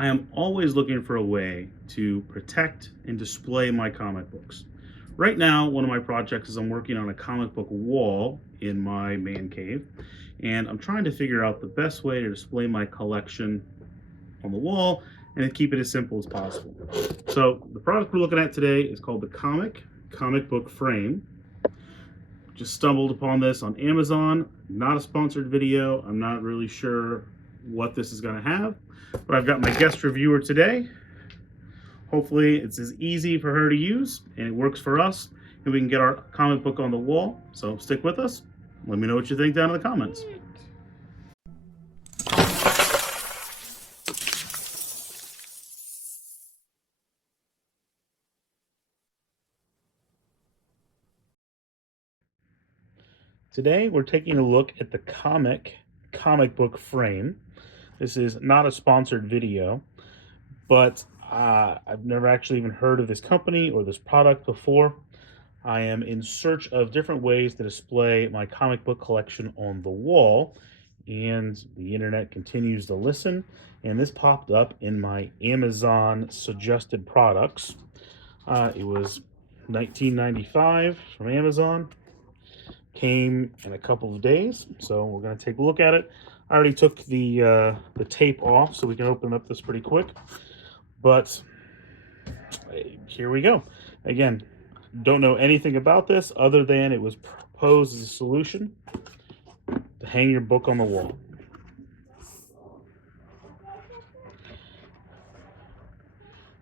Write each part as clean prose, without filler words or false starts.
I am always looking for a way to protect and display my comic books. Right now, one of my projects is I'm working on a comic book wall in my man cave, and I'm trying to figure out the best way to display my collection on the wall and to keep it as simple as possible. So the product we're looking at today is called the Komiq comic book frame. Just stumbled upon this on Amazon. Not a sponsored video. I'm not really sure what this is going to have, but I've got my guest reviewer today. Hopefully it's as easy for her to use and it works for us, and we can get our comic book on the wall. So stick with us. Let me know what you think down in the comments. Today we're taking a look at the Komiq comic book frame. This is not a sponsored video, but I've never actually even heard of this company or this product before. I am in search of different ways to display my comic book collection on the wall, and the internet continues to listen, and this popped up in my Amazon suggested products. It was $19.95 from Amazon. Came in a couple of days, so we're going to take a look at it. I already took the tape off, so we can open up this pretty quick. But here we go. Again, don't know anything about this other than it was proposed as a solution to hang your book on the wall.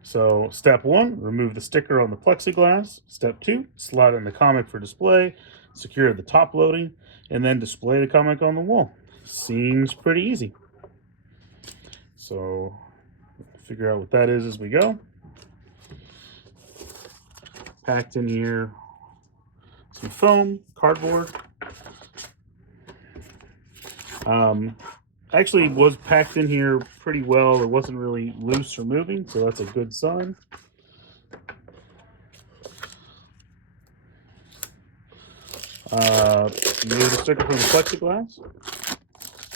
So step 1, remove the sticker on the plexiglass. Step 2, slide in the comic for display, secure the top loading, and then display the comic on the wall. Seems pretty easy. So figure out what that is as we go. Packed in here, some foam, cardboard. Actually was packed in here pretty well. It wasn't really loose or moving, so that's a good sign. Remove the sticker from the plexiglass.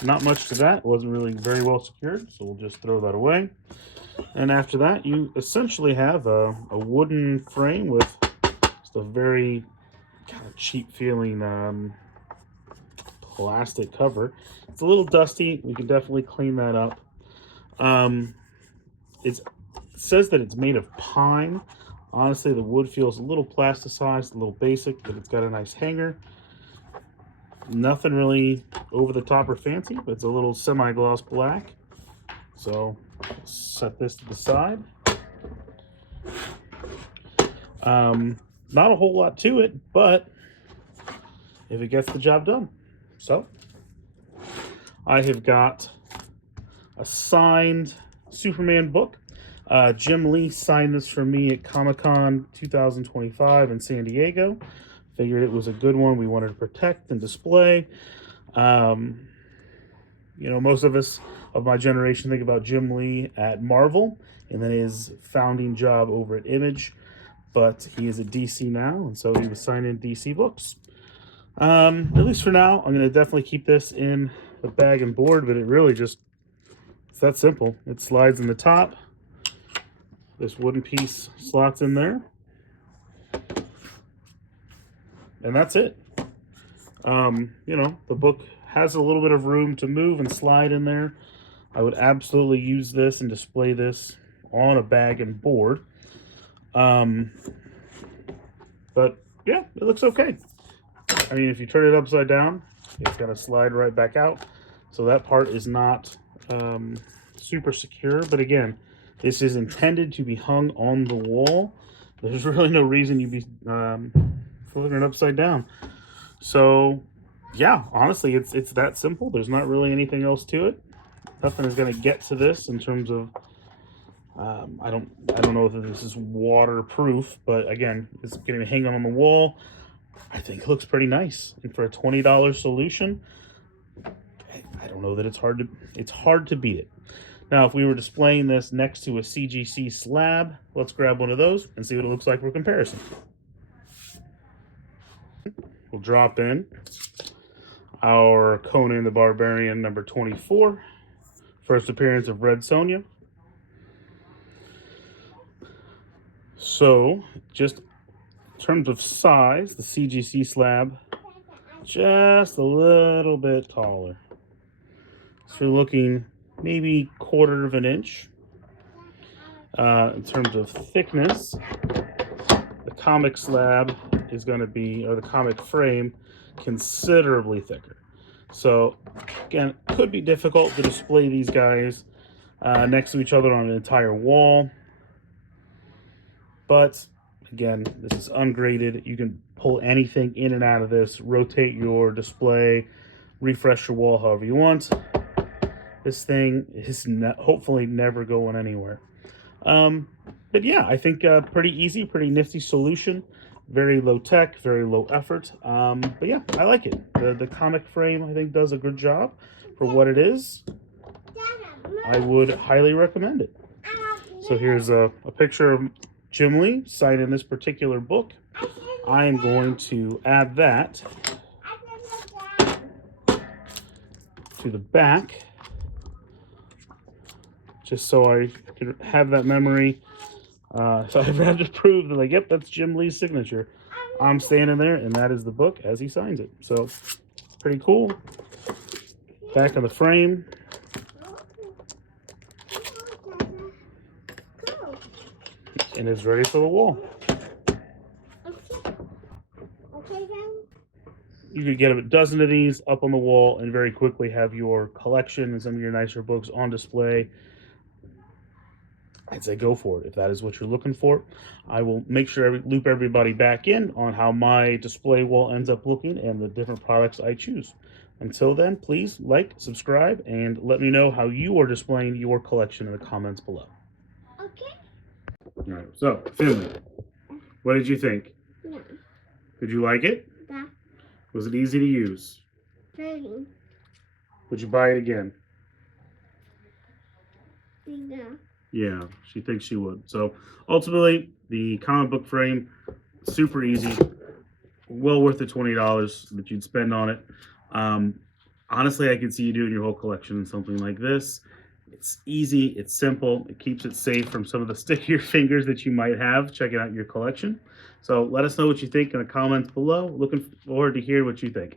Not much to that. It wasn't really very well secured, so we'll just throw that away. And after that, you essentially have a wooden frame with just a very kind of cheap feeling plastic cover. It's a little dusty. We can definitely clean that up. It says that it's made of pine. Honestly, the wood feels a little plasticized, a little basic, but it's got a nice hanger. Nothing really over the top or fancy, but it's a little semi-gloss black. So set this to the side. Not a whole lot to it, but if it gets the job done. So I have got a signed Superman book. Jim Lee signed this for me at Comic-Con 2025 in San Diego. Figured it was a good one we wanted to protect and display. You know, most of us of my generation think about Jim Lee at Marvel and then his founding job over at Image, but he is at DC now, and so he was signing DC books. At least for now, I'm going to definitely keep this in the bag and board, but it really just, it's that simple. It slides in the top. This wooden piece slots in there. And that's it. You know, the book has a little bit of room to move and slide in there. I would absolutely use this and display this on a bag and board. But yeah, it looks okay. I mean, if you turn it upside down, it's going to slide right back out. So that part is not super secure. But again, this is intended to be hung on the wall. There's really no reason you'd be flipping it upside down. So yeah, honestly, it's that simple. There's not really anything else to it. Nothing is going to get to this in terms of I don't know if this is waterproof, but again, it's going to hang on the wall. I think it looks pretty nice, and for a $20 solution, I don't know that it's hard to beat it. Now, if we were displaying this next to a CGC slab, let's grab one of those and see what it looks like for comparison. We'll drop in our Conan the Barbarian number 24, first appearance of Red Sonja. So, just in terms of size, the CGC slab just a little bit taller. So you're looking maybe 1/4 of an inch. In terms of thickness, the Komiq slab is going to be, or the Komiq frame, considerably thicker. So again, it could be difficult to display these guys next to each other on an entire wall. But again, this is ungraded. You can pull anything in and out of this, rotate your display, refresh your wall however you want. This thing is hopefully never going anywhere. But yeah, I think pretty easy, pretty nifty solution. Very low tech, very low effort. But yeah, I like it. The Komiq frame, I think, does a good job for what it is. I would highly recommend it. So here's a picture of Jim Lee signed in this particular book. I am going to add that to the back, just so I can have that memory. So I've had to prove that, like, yep, that's Jim Lee's signature. I'm standing there, and that is the book as he signs it. So, pretty cool. Back on the frame. And it's ready for the wall. You could get a dozen of these up on the wall and very quickly have your collection and some of your nicer books on display. I'd say go for it if that is what you're looking for. I will make sure I loop everybody back in on how my display wall ends up looking and the different products I choose. Until then, please like, subscribe, and let me know how you are displaying your collection in the comments below. Okay. All right, so Finley, what did you think? Yeah. Did you like it? Yeah. Was it easy to use? Very. Would you buy it again? Yeah. Yeah, she thinks she would. So ultimately, the comic book frame, super easy, well worth the $20 that you'd spend on it. Honestly, I could see you doing your whole collection in something like this. It's easy, it's simple, it keeps it safe from some of the stickier fingers that you might have checking out your collection. So let us know what you think in the comments below. Looking forward to hearing what you think.